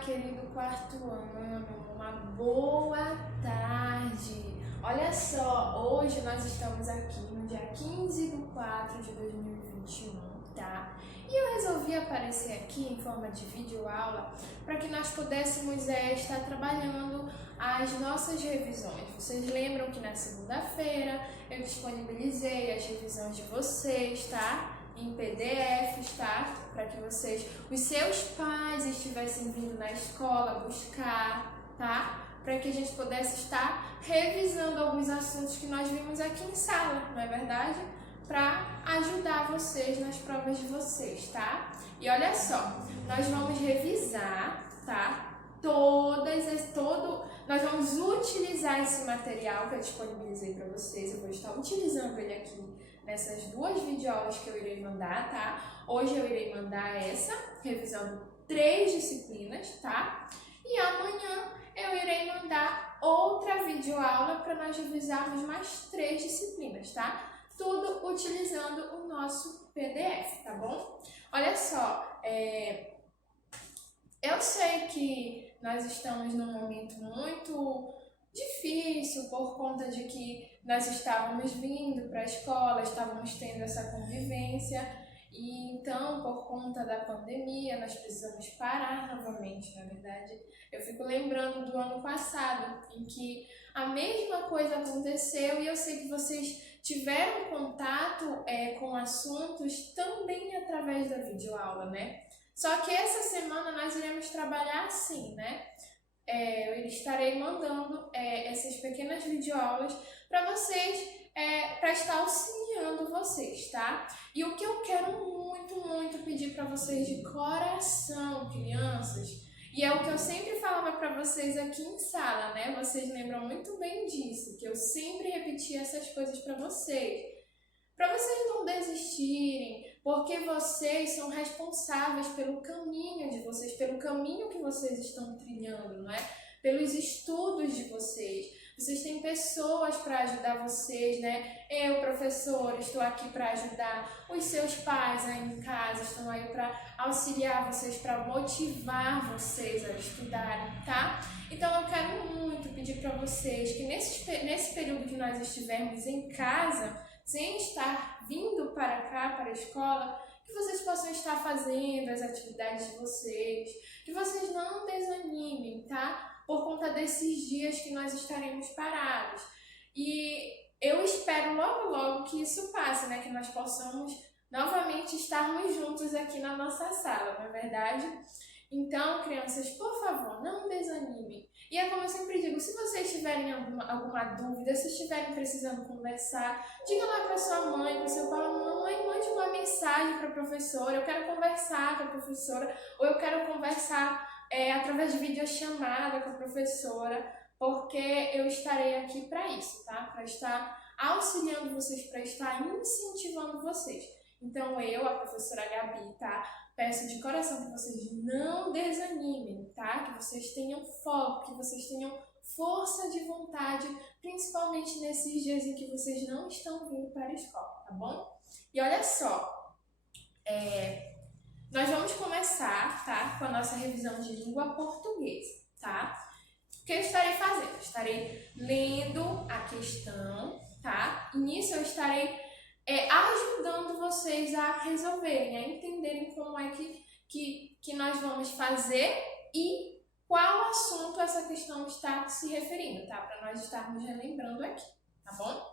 querido quarto ano, uma boa tarde. Olha só, hoje nós estamos aqui no dia 15 de 4 de 2021, tá? E eu resolvi aparecer aqui em forma de videoaula para que nós pudéssemos estar trabalhando as nossas revisões. Vocês lembram que na segunda-feira eu disponibilizei as revisões de vocês, tá? Em PDFs, tá? Para que vocês, os seus pais estivessem vindo na escola buscar, tá? Para que a gente pudesse estar revisando alguns assuntos que nós vimos aqui em sala, não é verdade? Para ajudar vocês nas provas de vocês, tá? E olha só, nós vamos revisar, tá? Nós vamos utilizar esse material que eu disponibilizei para vocês. Eu vou estar utilizando ele aqui nessas duas videoaulas que eu irei mandar, tá? Hoje eu irei mandar essa, revisando 3 disciplinas, tá? E amanhã eu irei mandar outra videoaula para nós revisarmos mais 3 disciplinas, tá? Tudo utilizando o nosso PDF, tá bom? Olha só, eu sei que nós estamos num momento muito difícil por conta de que nós estávamos vindo para a escola, estávamos tendo essa convivência e então, por conta da pandemia, nós precisamos parar novamente, na verdade. Eu fico lembrando do ano passado, em que a mesma coisa aconteceu e eu sei que vocês tiveram contato com assuntos também através da videoaula, né? Só que essa semana nós iremos trabalhar assim, né? Eu estarei mandando essas pequenas videoaulas para vocês, para estar auxiliando vocês, tá? E o que eu quero muito pedir para vocês de coração, crianças, e é o que eu sempre falava para vocês aqui em sala, né? Vocês lembram muito bem disso, que eu sempre repetia essas coisas para vocês não desistirem, porque vocês são responsáveis pelo caminho de vocês, pelo caminho que vocês estão trilhando, não é? Pelos estudos de vocês. Vocês têm pessoas para ajudar vocês, né? Eu, professora, estou aqui para ajudar. Os seus pais aí em casa estão aí para auxiliar vocês, para motivar vocês a estudarem, tá? Então eu quero muito pedir para vocês que nesse período que nós estivermos em casa, sem estar vindo para cá, para a escola, que vocês possam estar fazendo as atividades de vocês, que vocês não desanimem, tá? Por conta desses dias que nós estaremos parados. E eu espero logo que isso passe, né? Que nós possamos novamente estarmos juntos aqui na nossa sala, não é verdade? Então, crianças, por favor, não desanimem. E é como eu sempre digo, se vocês tiverem alguma dúvida, se estiverem precisando conversar, diga lá para sua mãe, para o seu pai, mãe, mande uma mensagem para a professora, eu quero conversar com a professora, ou eu quero conversar através de videochamada com a professora, porque eu estarei aqui para isso, tá? Para estar auxiliando vocês, para estar incentivando vocês. Então eu, a professora Gabi, tá? Peço de coração que vocês não desanimem, tá? Que vocês tenham foco, que vocês tenham força de vontade, principalmente nesses dias em que vocês não estão vindo para a escola, tá bom? E olha só, nós vamos começar, tá? Com a nossa revisão de língua portuguesa, tá? O que eu estarei fazendo? Estarei lendo a questão, tá? E nisso eu estarei ajudando vocês a resolverem, a entenderem como é que nós vamos fazer e qual assunto essa questão está se referindo, tá? Para nós estarmos relembrando aqui, tá bom?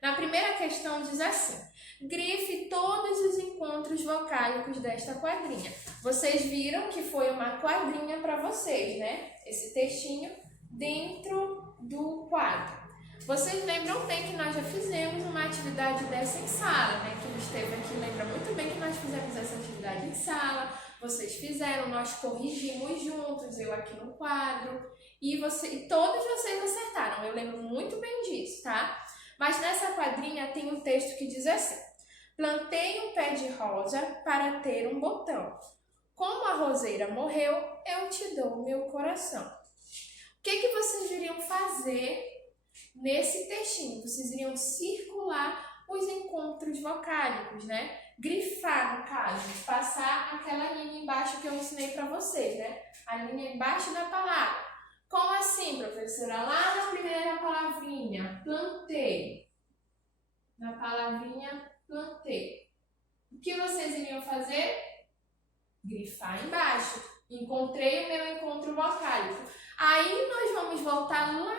Na primeira questão diz assim: grife todos os encontros vocálicos desta quadrinha. Vocês viram que foi uma quadrinha para vocês, né? Esse textinho dentro do quadro. Vocês lembram bem que nós já fizemos uma atividade dessa em sala, né? Quem esteve aqui lembra muito bem que nós fizemos essa atividade em sala. Vocês fizeram, nós corrigimos juntos, eu aqui no quadro. E todos vocês acertaram, eu lembro muito bem disso, tá? Mas nessa quadrinha tem um texto que diz assim: plantei um pé de rosa para ter um botão. Como a roseira morreu, eu te dou meu coração. O que vocês iriam fazer nesse textinho? Vocês iriam circular os encontros vocálicos, né? Grifar, no caso, passar aquela linha embaixo que eu ensinei para vocês, né? A linha embaixo da palavra. Como assim, professora? Lá na primeira palavrinha, plantei. Na palavrinha, plantei. O que vocês iriam fazer? Grifar embaixo. Encontrei o meu encontro vocálico. Aí nós vamos voltar lá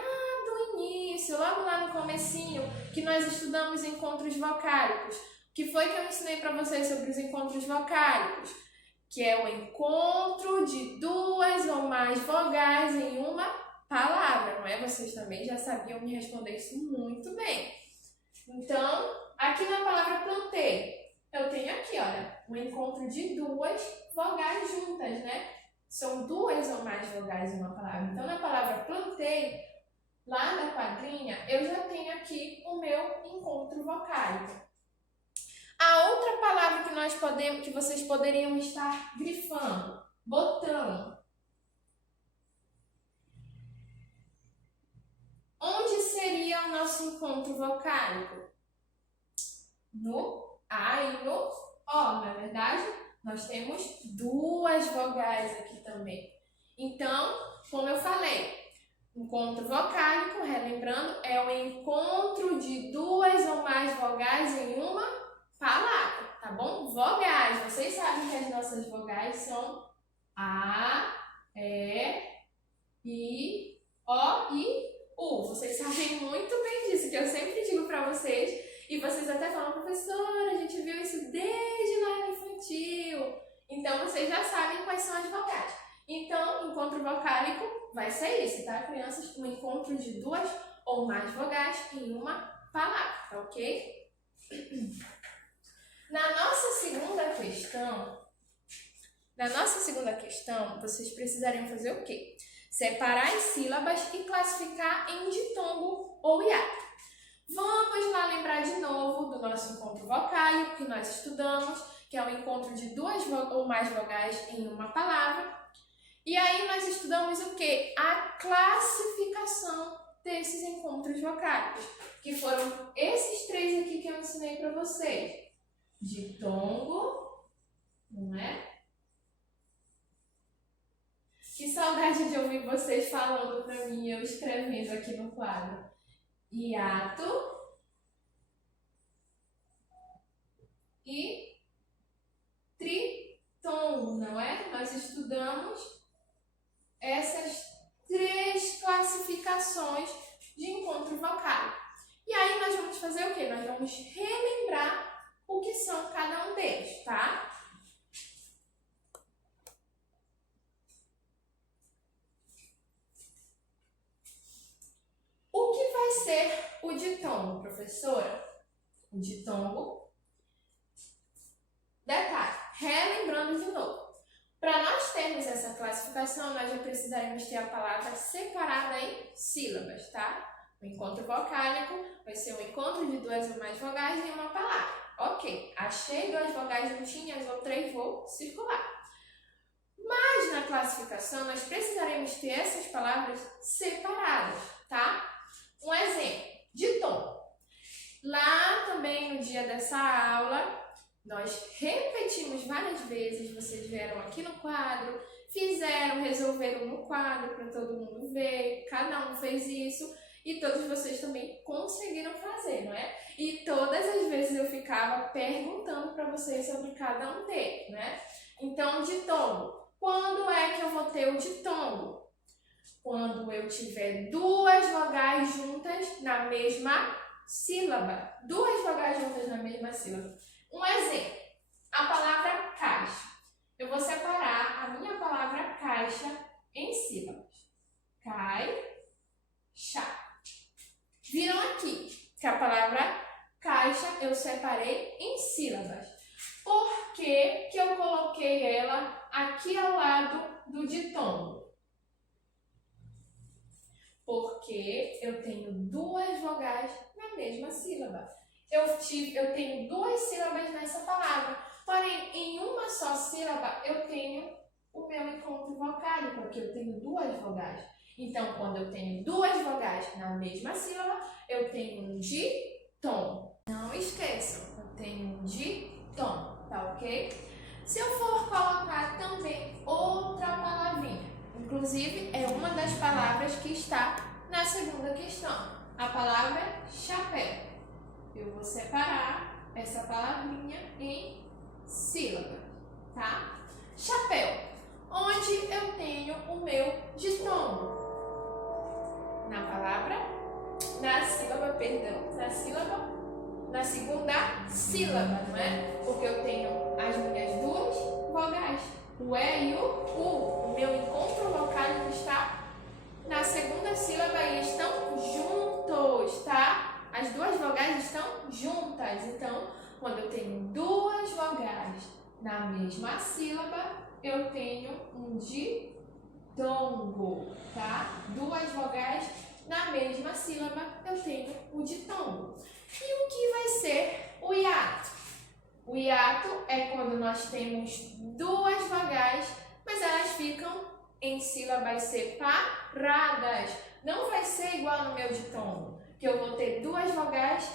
do início, logo lá no comecinho, que nós estudamos encontros vocálicos. O que foi que eu ensinei para vocês sobre os encontros vocálicos? Que é o encontro de duas ou mais vogais em uma palavra, não é? Vocês também já sabiam me responder isso muito bem. Então, aqui na palavra plantei, eu tenho aqui, olha, o encontro de duas vogais juntas, né? São duas ou mais vogais em uma palavra. Então, na palavra plantei, lá na quadrinha, eu já tenho aqui o meu encontro vocálico. A outra palavra que vocês poderiam estar grifando, botão. Onde seria o nosso encontro vocálico? No A e no O, não é verdade? Nós temos duas vogais aqui também. Então, como eu falei, encontro vocálico, relembrando, é o encontro de duas ou mais vogais em uma palavra, tá bom? Vogais. Vocês sabem que as nossas vogais são A, E, I, O e U. Vocês sabem muito bem disso, que eu sempre digo pra vocês. E vocês até falam, professora, a gente viu isso desde lá no infantil. Então, vocês já sabem quais são as vogais. Então, encontro vocálico vai ser isso, tá, crianças? Um encontro de duas ou mais vogais em uma palavra, tá ok? Na nossa segunda questão, vocês precisariam fazer o quê? Separar as sílabas e classificar em ditongo ou hiato. Vamos lá lembrar de novo do nosso encontro vocálico que nós estudamos, que é o encontro de duas ou mais vogais em uma palavra. E aí nós estudamos o quê? A classificação desses encontros vocálicos, que foram esses três aqui que eu ensinei para vocês. Ditongo, não é? Que saudade de ouvir vocês falando para mim e eu escrevendo aqui no quadro. Hiato e tritongo, não é? Nós estudamos essas três classificações de encontro vocálico. E aí nós vamos fazer o quê? Nós vamos relembrar o que são cada um deles, tá? O que vai ser o ditongo, professora? O ditongo. Detalhe, relembrando de novo. Para nós termos essa classificação, nós já precisaremos ter a palavra separada em sílabas, tá? O encontro vocálico vai ser um encontro de duas ou mais vogais em uma palavra. Ok, achei duas vogais juntinhas ou três, vou circular. Mas na classificação, nós precisaremos ter essas palavras separadas, tá? Um exemplo, ditongo. Lá também no dia dessa aula, nós repetimos várias vezes, vocês vieram aqui no quadro, fizeram, resolveram no quadro para todo mundo ver, cada um fez isso e todos vocês também conseguiram fazer, não é? E todas as vezes eu ficava perguntando para vocês sobre cada um deles, né? Então, ditongo. Quando é que eu vou ter o ditongo? Quando eu tiver duas vogais juntas na mesma sílaba. Duas vogais juntas na mesma sílaba. Um exemplo, a palavra caixa. Eu vou separar a minha palavra caixa em sílabas. Caixa. Viram aqui que a palavra caixa eu separei em sílabas. Por que eu coloquei ela aqui ao lado do ditongo? Porque eu tenho duas vogais na mesma sílaba. Eu tenho duas sílabas nessa palavra, porém, em uma só sílaba eu tenho o meu encontro vocálico, porque eu tenho duas vogais. Então, quando eu tenho duas vogais na mesma sílaba, eu tenho um ditongo. Não esqueçam, eu tenho ditom, tá ok? Se eu for colocar também outra palavrinha, inclusive é uma das palavras que está na segunda questão, a palavra chapéu. Eu vou separar essa palavrinha em sílabas, tá? Chapéu, onde eu tenho o meu ditongo. Na segunda sílaba, não é? Porque eu tenho as minhas duas vogais, o E e o U. O meu encontro vocálico está na segunda sílaba e estão juntos, tá? As duas vogais estão juntas. Então, quando eu tenho duas vogais na mesma sílaba, eu tenho um ditongo, tá? Duas vogais na mesma sílaba, eu tenho o ditongo. E o que vai ser o hiato? O hiato é quando nós temos duas vogais, mas elas ficam em sílabas separadas. Não vai ser igual no meu ditongo, que eu vou ter duas vogais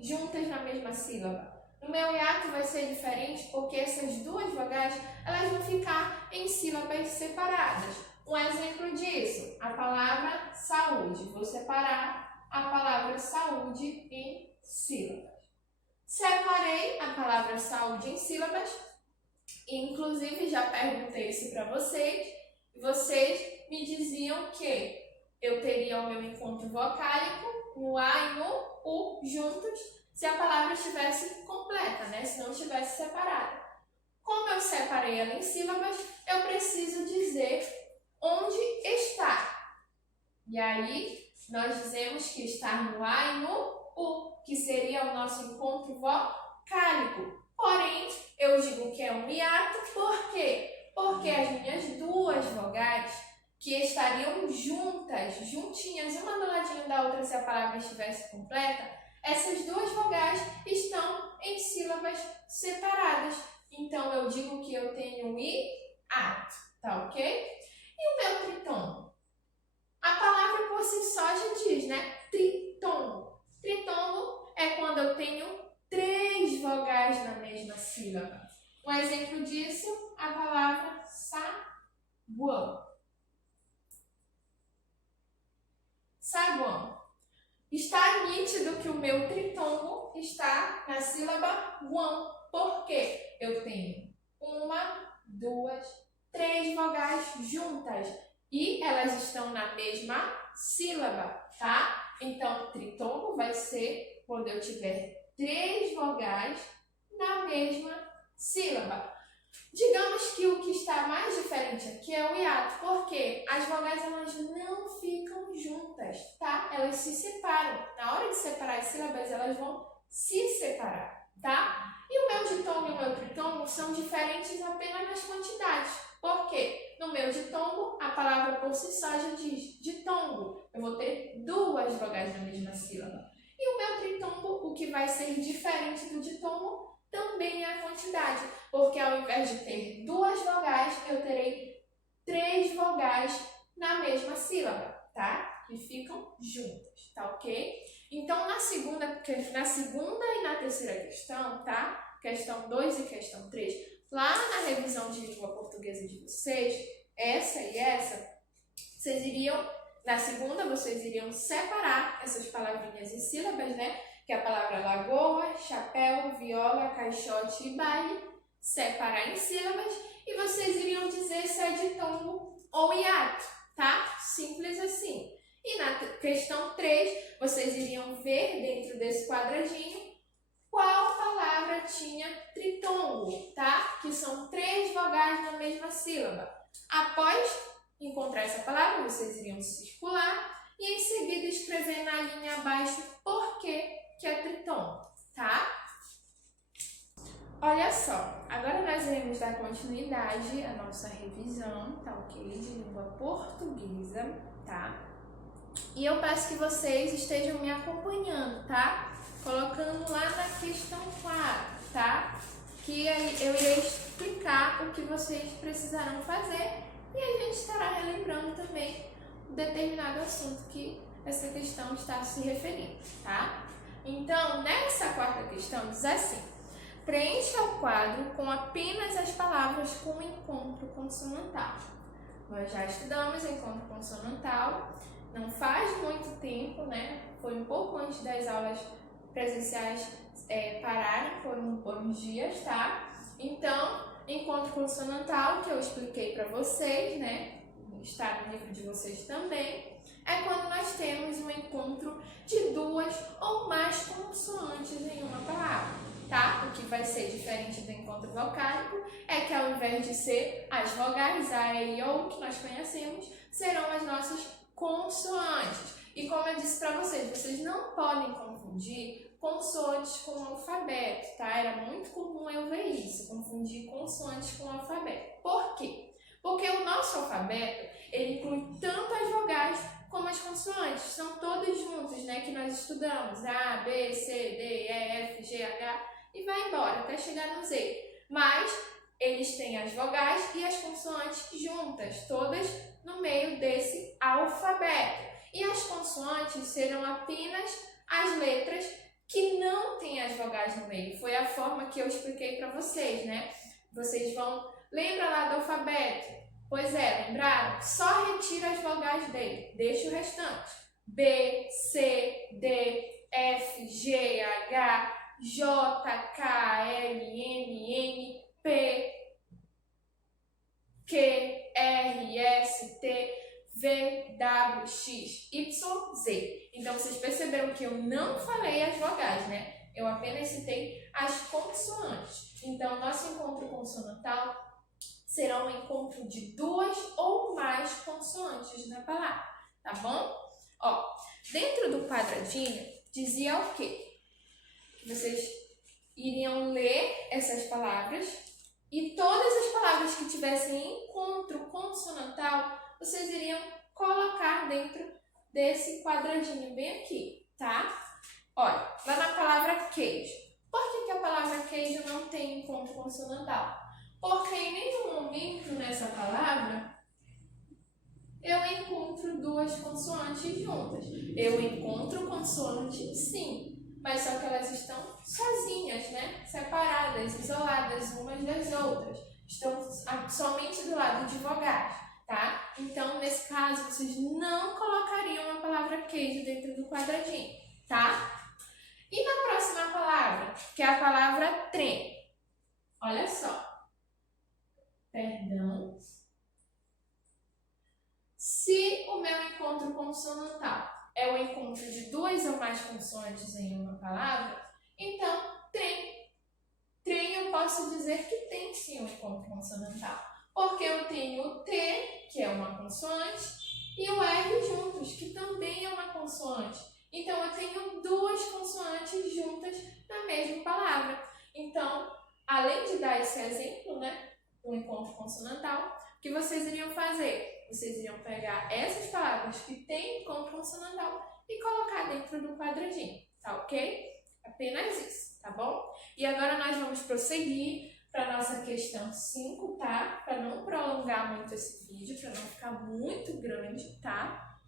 juntas na mesma sílaba. No meu hiato vai ser diferente porque essas duas vogais elas vão ficar em sílabas separadas. Um exemplo disso, a palavra saúde. Vou separar a palavra saúde em sílabas. Separei a palavra saúde em sílabas e, inclusive, já perguntei isso para vocês. Vocês me diziam que eu teria o meu encontro vocálico no A e no U juntos se a palavra estivesse completa, né? Se não estivesse separada. Como eu separei ela em sílabas, eu preciso dizer onde está. E aí, nós dizemos que está no A e no U, que seria o nosso encontro vocálico. Porém, eu digo que é um hiato, por quê? Porque as minhas duas vogais, que estariam juntas, juntinhas, uma do ladinho da outra se a palavra estivesse completa, essas duas vogais estão em sílabas separadas. Então, eu digo que eu tenho um hiato, tá ok? E o meu tritongo? A palavra por si só já diz, né? Tritongo. Tritongo é quando eu tenho três vogais na mesma sílaba. Um exemplo disso, a palavra saguão. Saguão. Está nítido que o meu tritongo está na sílaba guão. Por quê? Eu tenho uma, duas, três vogais juntas. E elas estão na mesma sílaba, tá? Então, tritongo vai ser quando eu tiver três vogais na mesma sílaba. Digamos que o que está mais diferente aqui é o hiato, porque as vogais elas não ficam juntas, tá? Elas se separam. Na hora de separar as sílabas, elas vão se separar, tá? E o meu ditongo e o meu tritongo são diferentes apenas nas quantidades. Por quê? No meu ditongo, a palavra por si só já diz ditongo. Eu vou ter duas vogais na mesma sílaba. E o meu tritongo, o que vai ser diferente do ditongo, também é a quantidade. Porque ao invés de ter duas vogais, eu terei três vogais na mesma sílaba, tá? Que ficam juntas, tá ok? Então, na segunda e na terceira questão, tá? Questão 2 e questão 3, lá na revisão de língua portuguesa de vocês, essa e essa, vocês iriam, na segunda, vocês iriam separar essas palavrinhas em sílabas, né? Que é a palavra lagoa, chapéu, viola, caixote e baile, separar em sílabas, e vocês iriam dizer se é ditongo ou hiato, tá? Simples assim. E na questão 3, vocês iriam ver dentro desse quadradinho qual palavra tinha tritongo, tá? Que são três vogais na mesma sílaba. Após encontrar essa palavra, vocês iriam circular e em seguida escrever na linha abaixo por que é tritongo, tá? Olha só, agora nós iremos dar continuidade à nossa revisão, tá ok? De língua portuguesa, tá? E eu peço que vocês estejam me acompanhando, tá? Colocando lá na questão 4, tá? Que eu irei explicar o que vocês precisarão fazer e a gente estará relembrando também um determinado assunto que essa questão está se referindo, tá? Então, nessa quarta questão, diz assim: preencha o quadro com apenas as palavras com encontro consonantal. Nós já estudamos encontro consonantal, não faz muito tempo, né? Foi um pouco antes das aulas presenciais pararem, foram uns dias, tá? Então, encontro consonantal, que eu expliquei para vocês, né? Está no livro de vocês também, é quando nós temos um encontro de duas ou mais consoantes em uma palavra, tá? O que vai ser diferente do encontro vocálico é que ao invés de ser as vogais A, E, I, O, que nós conhecemos, serão as nossas consoantes. E como eu disse para vocês, vocês não podem confundir consoantes com alfabeto, tá? Era muito comum eu ver isso, confundir consoantes com alfabeto. Por quê? Porque o nosso alfabeto, ele inclui tanto as vogais como as consoantes. São todos juntos, né, que nós estudamos. A, B, C, D, E, F, G, H e vai embora até chegar no Z. Mas eles têm as vogais e as consoantes juntas, todas no meio desse alfabeto. E as consoantes serão apenas as letras que não têm as vogais no meio. Foi a forma que eu expliquei para vocês, né? Vocês vão... Lembra lá do alfabeto? Pois é, lembraram? Só retira as vogais dele, deixa o restante. B, C, D, F, G, H, J, K, L, M, N, P, Q, R, S, T, V, W, X, Y, Z. Então, vocês perceberam que eu não falei as vogais, né? Eu apenas citei as consoantes. Então, nosso encontro consonantal será um encontro de duas ou mais consoantes na palavra, tá bom? Ó, dentro do quadradinho, dizia o quê? Vocês iriam ler essas palavras e todas as palavras que tivessem encontro consonantal, vocês iriam colocar dentro desse quadradinho bem aqui, tá? Olha, lá na palavra queijo. Por que a palavra queijo não tem encontro consonantal? Porque em nenhum momento nessa palavra eu encontro duas consoantes juntas. Eu encontro consoante, sim, mas só que elas estão sozinhas, né? Separadas, isoladas umas das outras. Estão somente do lado de vogais, tá? Então, nesse caso, vocês não colocariam a palavra queijo dentro do quadradinho, tá? E na próxima palavra, que é a palavra trem. Olha só. Perdão. Se o meu encontro consonantal é o encontro de duas ou mais consoantes em uma palavra, então trem. Trem eu posso dizer que tem sim um encontro consonantal, porque eu tenho o T, que é uma consoante, e o R juntos, que também é uma consoante. Então eu tenho duas consoantes juntas na mesma palavra. Então, além de dar esse exemplo, né, do encontro consonantal, o que vocês iriam fazer? Vocês iriam pegar essas palavras que têm encontro consonantal e colocar dentro do quadradinho, tá ok? Apenas isso, tá bom? E agora nós vamos prosseguir para a nossa questão 5, tá? Para não prolongar muito esse vídeo, para não ficar muito grande, tá?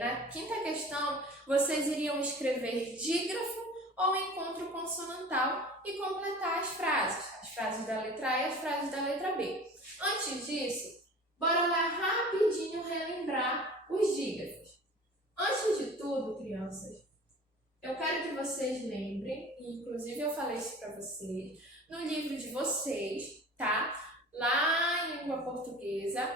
Na quinta questão, vocês iriam escrever dígrafo ou encontro consonantal e completar as frases da letra A e as frases da letra B. Antes disso, bora lá rapidinho relembrar os dígrafos. Antes de tudo, crianças, eu quero que vocês lembrem, e inclusive eu falei isso para vocês, no livro de vocês, tá? Lá em língua portuguesa,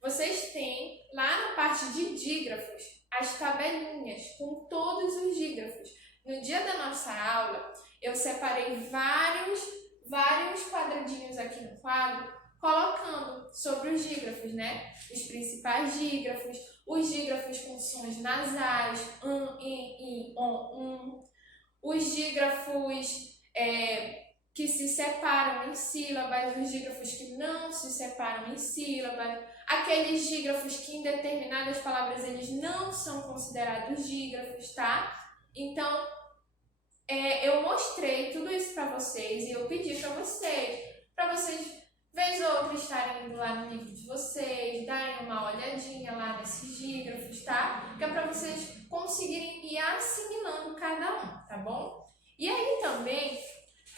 vocês têm lá na parte de dígrafos as tabelinhas com todos os dígrafos. No dia da nossa aula, eu separei vários quadradinhos aqui no quadro, colocando sobre os dígrafos, né? Os principais dígrafos, os dígrafos com sons nasais, i, on, os dígrafos que se separam em sílabas, os dígrafos que não se separam em sílabas, aqueles dígrafos que em determinadas palavras eles não são considerados dígrafos, tá? Então, eu mostrei tudo isso para vocês e eu pedi para vocês, vez ou outra, estarem indo lá no livro de vocês, darem uma olhadinha lá esses dígrafos, tá? Que é para vocês conseguirem ir assimilando cada um, tá bom? E aí também,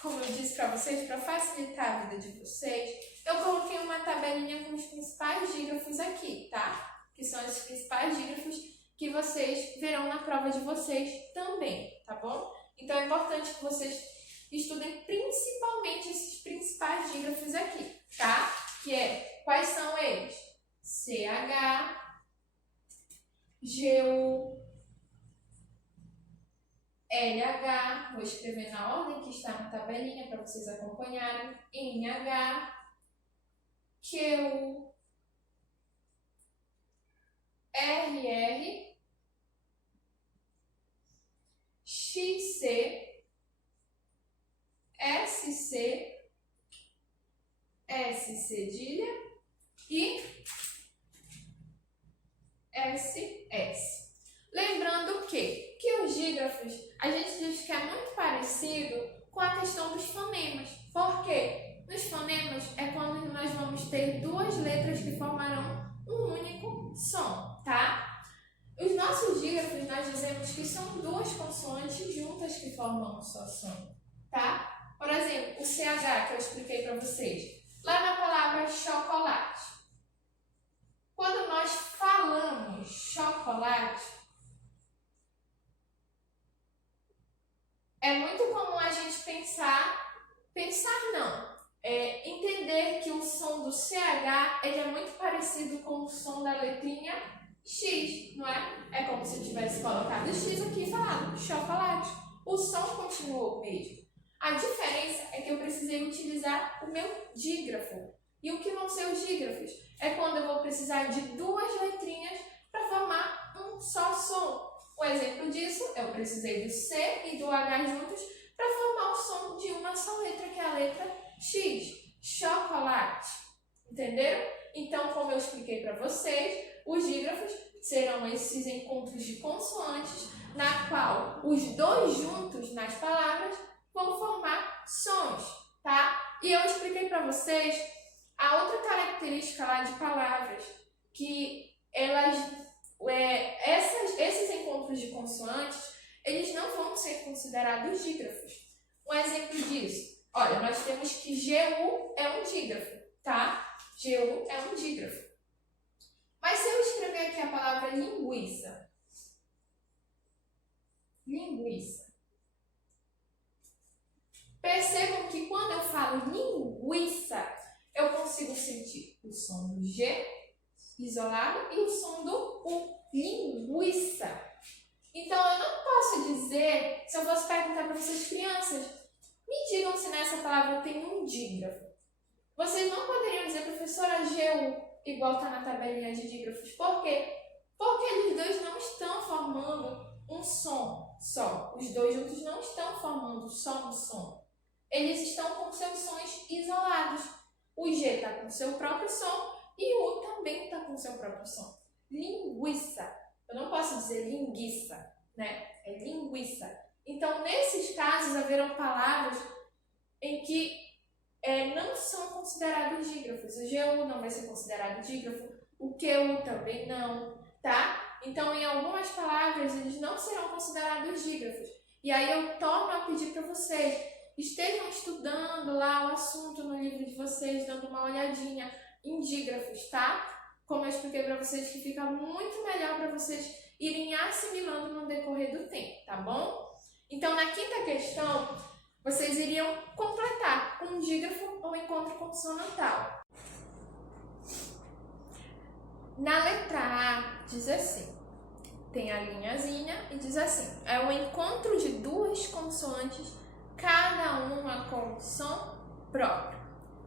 como eu disse para vocês, para facilitar a vida de vocês, eu coloquei uma tabelinha com os principais dígrafos aqui, tá? Que são os principais dígrafos que vocês verão na prova de vocês também, tá bom? Então é importante que vocês estudem principalmente esses principais dígrafos aqui, tá? Que é, quais são eles? CH, GU, LH, vou escrever na ordem que está na tabelinha para vocês acompanharem, NH, QU, RR, XC, SC, S cedilha e SS. Lembrando que os dígrafos, a gente diz que é muito parecido com a questão dos fonemas. Por quê? Nos fonemas é quando nós vamos ter duas letras que formarão um único som, tá? Os nossos dígrafos, nós dizemos que são duas consoantes juntas que formam um só som, tá? Por exemplo, o CH que eu expliquei para vocês. Lá na palavra chocolate. Quando nós falamos chocolate, é muito comum a gente entender que o som do CH ele é muito parecido com o som da letrinha X, não é? É como se eu tivesse colocado X aqui e falado chocolate. O som continua o mesmo. A diferença é que eu precisei utilizar o meu dígrafo. E o que vão ser os dígrafos? É quando eu vou precisar de duas letrinhas para formar um só som. Um exemplo disso, eu precisei do C e do H juntos para formar o som de uma só letra, que é a letra X. Chocolate. Entenderam? Então, como eu expliquei para vocês, os dígrafos serão esses encontros de consoantes, na qual os dois juntos nas palavras vão formar sons, tá? E eu expliquei para vocês a outra característica lá de palavras, que esses encontros de consoantes, eles não vão ser considerados dígrafos. Um exemplo disso, olha, nós temos que GU é um dígrafo, tá? GU é um dígrafo. Mas se eu escrever aqui a palavra linguiça, percebam que quando eu falo linguiça, eu consigo sentir o som do G isolado e o som do U, linguiça. Então, eu não posso dizer, se eu fosse perguntar para vocês crianças, me digam se nessa palavra tem um dígrafo. Vocês não poderiam dizer, professora, GU, igual está na tabelinha de dígrafos. Por quê? Porque eles dois não estão formando um som só. Os dois juntos não estão formando só um som. Eles estão com seus sons isolados. O G está com seu próprio som e o U também está com seu próprio som. Linguiça. Eu não posso dizer linguiça, né? É linguiça. Então, nesses casos, haverão palavras em que não são considerados dígrafos. O GU não vai ser considerado dígrafo, o QU também não, tá? Então, em algumas palavras, eles não serão considerados dígrafos. E aí eu torno a pedir para vocês, estejam estudando lá o assunto no livro de vocês, dando uma olhadinha em dígrafos, tá? Como eu expliquei para vocês, que fica muito melhor para vocês irem assimilando no decorrer do tempo, tá bom? Então, na quinta questão, vocês iriam completar um dígrafo ou encontro consonantal. Na letra A, diz assim, tem a linhazinha e diz assim, é o encontro de duas consoantes, cada uma com som próprio,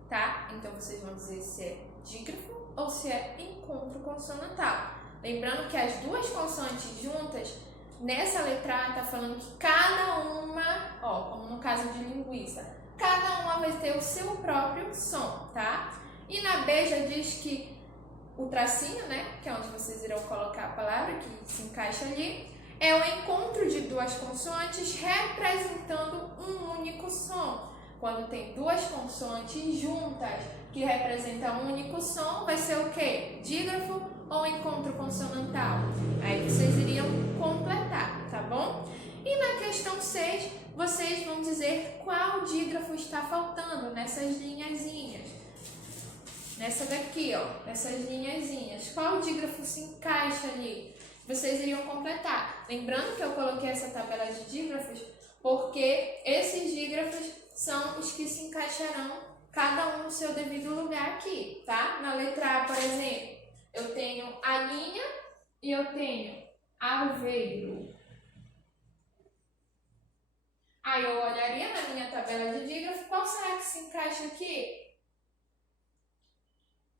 tá? Então, vocês vão dizer se é dígrafo ou se é encontro consonantal. Lembrando que as duas consoantes juntas, nessa letra A, tá falando que cada uma, como no caso de linguiça, cada uma vai ter o seu próprio som, tá? E na B já diz que o tracinho, né, que é onde vocês irão colocar a palavra, que se encaixa ali, é o encontro de duas consoantes representando um único som. Quando tem duas consoantes juntas que representam um único som, vai ser o quê? Dígrafo ou encontro consonantal? Aí vocês iriam completar, tá bom? E na questão 6, vocês vão dizer qual dígrafo está faltando nessas linhazinhas. Nessa daqui, ó, nessas linhazinhas. Qual dígrafo se encaixa ali? Vocês iriam completar. Lembrando que eu coloquei essa tabela de dígrafos porque esses dígrafos são os que se encaixarão cada um no seu devido lugar aqui, tá? Na letra A, por exemplo, eu tenho a linha e eu tenho alveiro. Aí eu olharia na minha tabela de dígrafo, qual será que se encaixa aqui?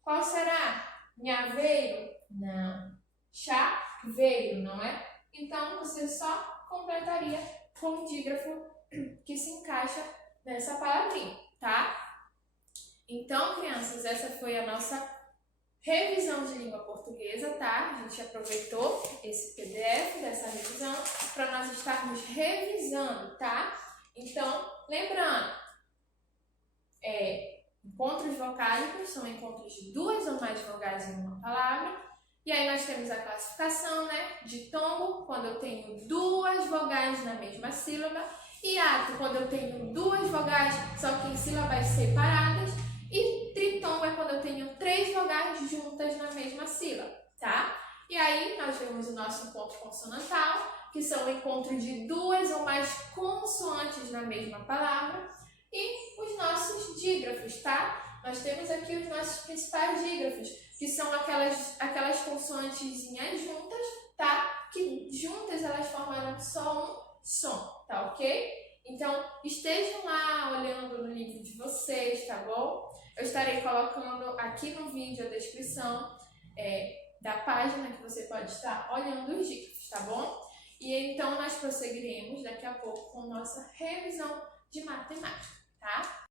Qual será? Nhaveiro? Não. Chaveiro, não é? Então, você só completaria com o dígrafo que se encaixa nessa palavrinha, tá? Então, crianças, essa foi a nossa revisão de língua portuguesa, tá? A gente aproveitou esse PDF dessa revisão para nós estarmos revisando, tá? Então, lembrando, encontros vocálicos são encontros de duas ou mais vogais em uma palavra. E aí nós temos a classificação, né, de tombo, quando eu tenho duas vogais na mesma sílaba. E ato, quando eu tenho duas vogais, só que em sílabas separadas. E tritombo é quando eu tenho três vogais juntas na mesma sílaba, tá? E aí nós vemos o nosso encontro consonantal, que são encontros de duas ou mais consoantes na mesma palavra. E os nossos dígrafos, tá? Nós temos aqui os nossos principais dígrafos, que são aquelas consoantezinhas juntas, tá? Que juntas elas formaram só um som, tá ok? Então, estejam lá olhando no livro de vocês, tá bom? Eu estarei colocando aqui no vídeo a descrição da página que você pode estar olhando os dígrafos, tá bom? E então nós prosseguiremos daqui a pouco com nossa revisão de matemática, tá?